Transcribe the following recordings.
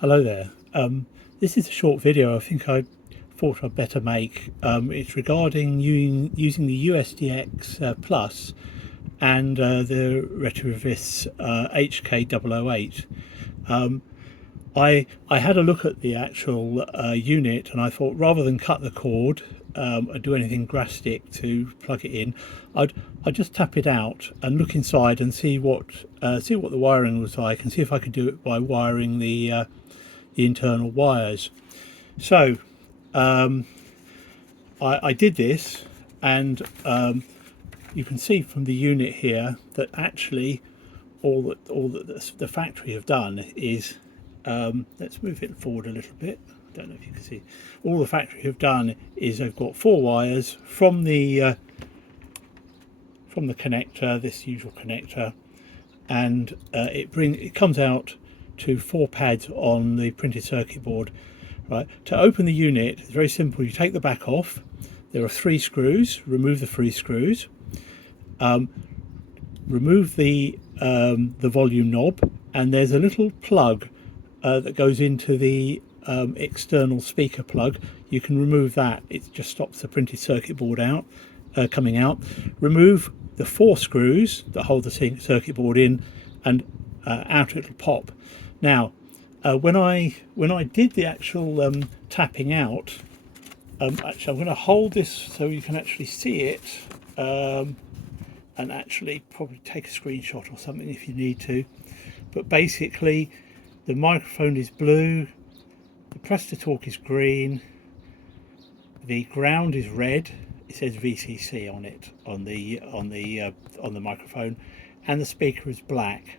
Hello there. This is a short video I think I thought I'd better make. It's regarding using the USDX Plus and the Retevis HK008. I had a look at the actual unit, and I thought rather than cut the cord or do anything drastic to plug it in, I'd just tap it out and look inside and see what the wiring was like, and see if I could do it by wiring the internal wires. So I did this, and you can see from the unit here that actually all that the factory have done is let's move it forward a little bit. I don't know if you can see. All the factory have done is they've got 4 wires from the connector, this usual connector, and it comes out to 4 pads on the printed circuit board. Right, to open the unit, it's very simple. You take the back off. There are 3 screws. Remove the 3 screws. Remove the volume knob, and there's a little plug that goes into the external speaker plug. You can remove that. It just stops the printed circuit board out coming out. Remove the 4 screws that hold the circuit board in, and out it'll pop. Now, when I did the actual tapping out, actually I'm going to hold this so you can actually see it, and actually probably take a screenshot or something if you need to. But basically, the microphone is blue, the press to talk is green, the ground is red. It says VCC on it on the microphone, and the speaker is black.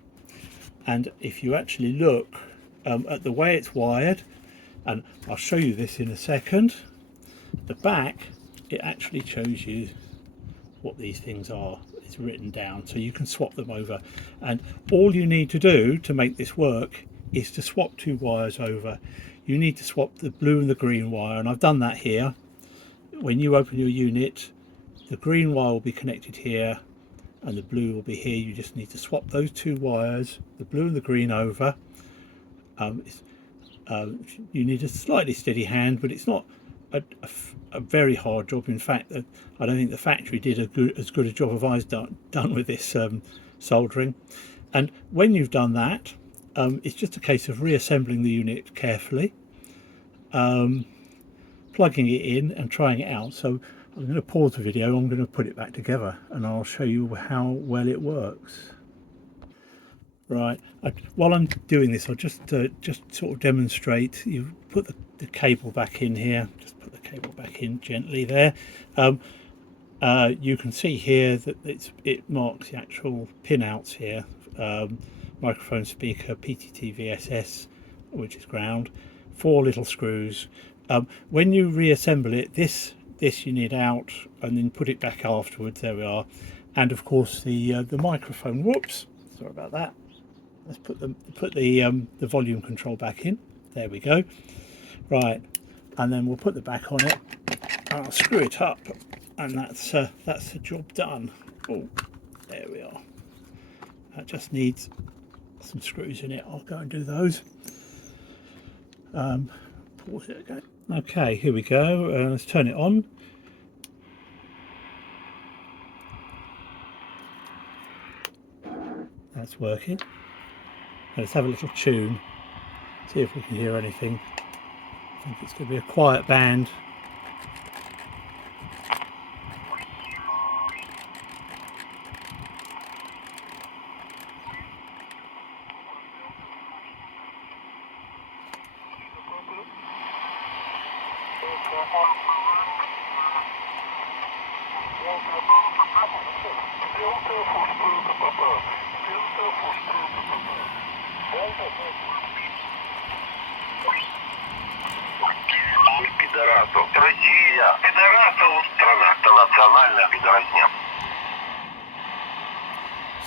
And if you actually look at the way it's wired, and I'll show you this in a second, the back, it actually shows you what these things are. It's written down, so you can swap them over, and all you need to do to make this work is to swap 2 wires over. You need to swap the blue and the green wire, and I've done that here. When you open your unit, the green wire will be connected here and the blue will be here. You just need to swap those 2 wires, the blue and the green, over. You need a slightly steady hand, but it's not a very hard job. In fact, I don't think the factory did as good a job as I've done with this soldering. And when you've done that, it's just a case of reassembling the unit carefully, plugging it in and trying it out. So I'm going to pause the video, I'm going to put it back together, and I'll show you how well it works. Right, while I'm doing this, I'll just sort of demonstrate. You put the cable back in here, just put the cable back in gently there. You can see here that it marks the actual pinouts here. Microphone, speaker, PTT VSS, which is ground, 4 little screws. When you reassemble it, this you need out, and then put it back afterwards. There we are. And of course the microphone. Whoops, sorry about that. Let's put the volume control back in. There we go. Right, and then we'll put the back on it. I'll screw it up, and that's the job done. Oh, there we are. That just needs some screws in it. I'll go and do those. Pause it again. Okay, here we go. Let's turn it on. That's working. Let's have a little tune, see if we can hear anything. I think it's going to be a quiet band. Россия, пидорасов, страна, национальная пидорасня.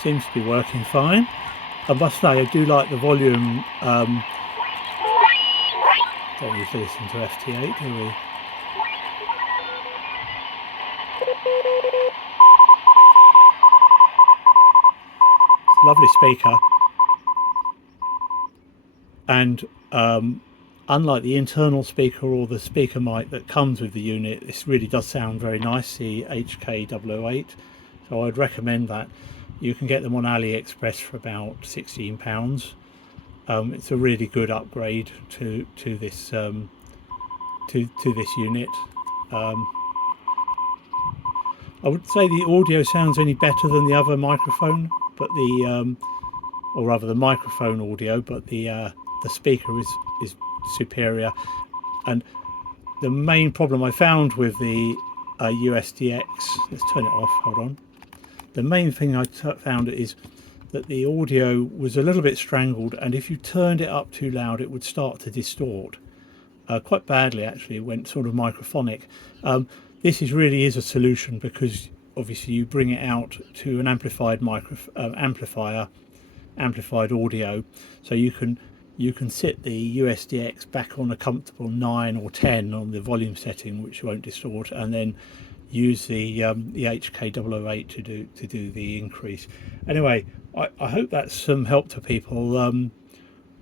Seems to be working fine. I must say, I do like the volume. Don't need to listen to FT8, do we? It's a lovely speaker. And unlike the internal speaker or the speaker mic that comes with the unit, this really does sound very nice, the HK008. So I'd recommend that. You can get them on AliExpress for about £16. It's a really good upgrade to this this unit. I would say the audio sounds any better than the other microphone, but or rather the microphone audio, but the speaker is superior. And the main problem I found with the USDX, let's turn it off, hold on. The main thing I found is that the audio was a little bit strangled, and if you turned it up too loud it would start to distort quite badly. Actually, it went sort of microphonic. This really is a solution, because obviously you bring it out to an amplified amplified audio, so you can set the USDX back on a comfortable 9 or 10 on the volume setting, which won't distort, and then use the HK008 to do the increase. Anyway, I hope that's some help to people.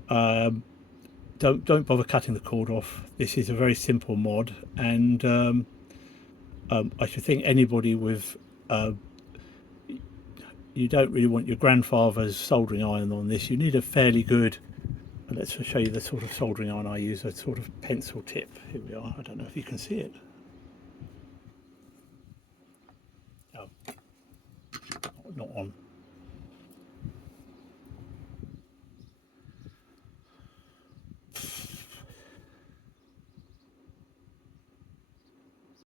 Don't bother cutting the cord off. This is a very simple mod, and I should think anybody with you don't really want your grandfather's soldering iron on this. You need a fairly good, let's show you the sort of soldering iron I use, a sort of pencil tip. Here we are. I don't know if you can see it. Oh, not on.